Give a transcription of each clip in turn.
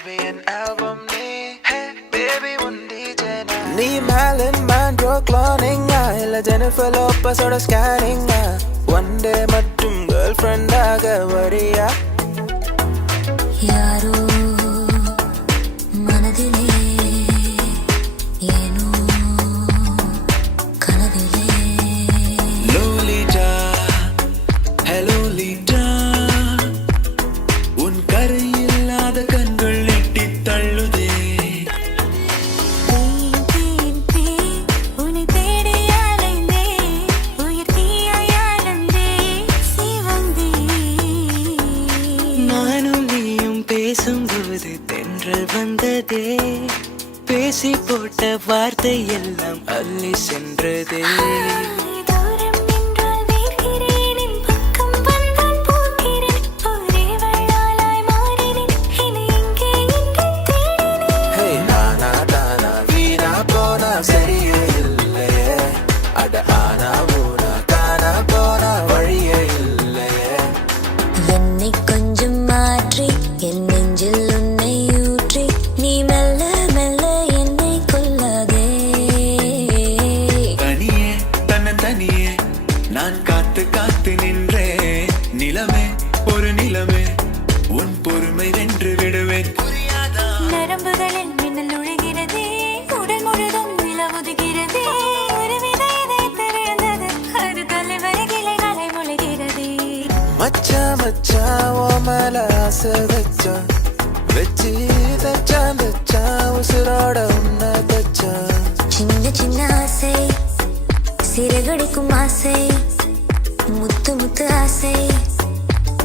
baby an album hey baby one DJ நீ melon மாண்ட்ரோ க்ளோனிங்கா இல்ல Jennifer லோபஸோட ஸ்கேனிங்கா one day மட்டும் girl ஃப்ரெண்டாக வரியா யாரோ மனதிலே ஏனோ கனவிலே லோலிட்டா ஹலோலிட்டா உன் கரையில்லாத கண்கள் எட்டி தள்ளுதே உன்னை தேடி அலைந்தே உயிர் தீயாயாலந்தே சிவந்தே நானும் நீயும் பேசும்போது தென்றல் வந்ததே பேசி போட்ட வார்த்தை எல்லாம் அள்ளி சென்றதே தூரம் நின்றால் வேர்க்கிறேன் என் பக்கம் வந்தால் போகிறேன் ஒரே வள்ளாலாய் மாறினேன் என்னை எங்கே என்று தேடினேன் ஹே நானா தானா வீணா போனா சரியே இல்லையே அட ஆனா ஊனா காணா போனா வழியே இல்லையே என்னை கொஞ்சம் மாற்றி என் நெஞ்சில் உன்னை ஊற்றி நீ மெல்ல மெல்ல என்னை கொல்லாதே தனியே தனியே நான் காத்து காத்து நின்றே நிலமே ஒரு நிலமே உன் பொறுமை வென்று விடுவேன் புரியாதா நரம்புகளில் மின்னல் நுழைகிறதே உடல் முழுதும் நிலவுதுகிறதே ஒரு வித இதயத்து விழுந்தது அது தலைவரை கிளைகளை முளைகிறதே மச்சான் மச்சான் ஓ மேல ஆசை வச்சான் வச்சு தச்சான் தச்சான் உசுரோட உன்னை தச்சான் சின்ன சின்ன ஆசை சிறகடிக்கும் ஆசை முத்து முத்து ஆசை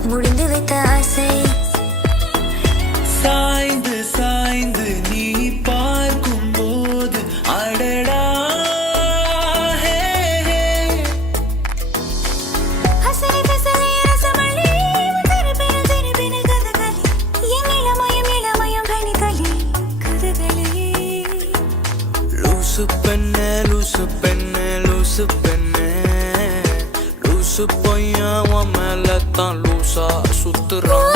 முடிந்து வைத்த ஆசை சாய்ந்து சாய்ந்து நீ பார்க்கும் போது அடடா ஹே ஹே அசலி பசலி ரசமல்லி திருப்பின திருப்பின கதகளி என் இளமயம் இளமயம் கனிகளி கதகளி லூசு பெண்ணே லூசு பெண்ணே லூசு பெண்ணே லூசு பையன் உன் மேல தான் லூசா சுத்துறான்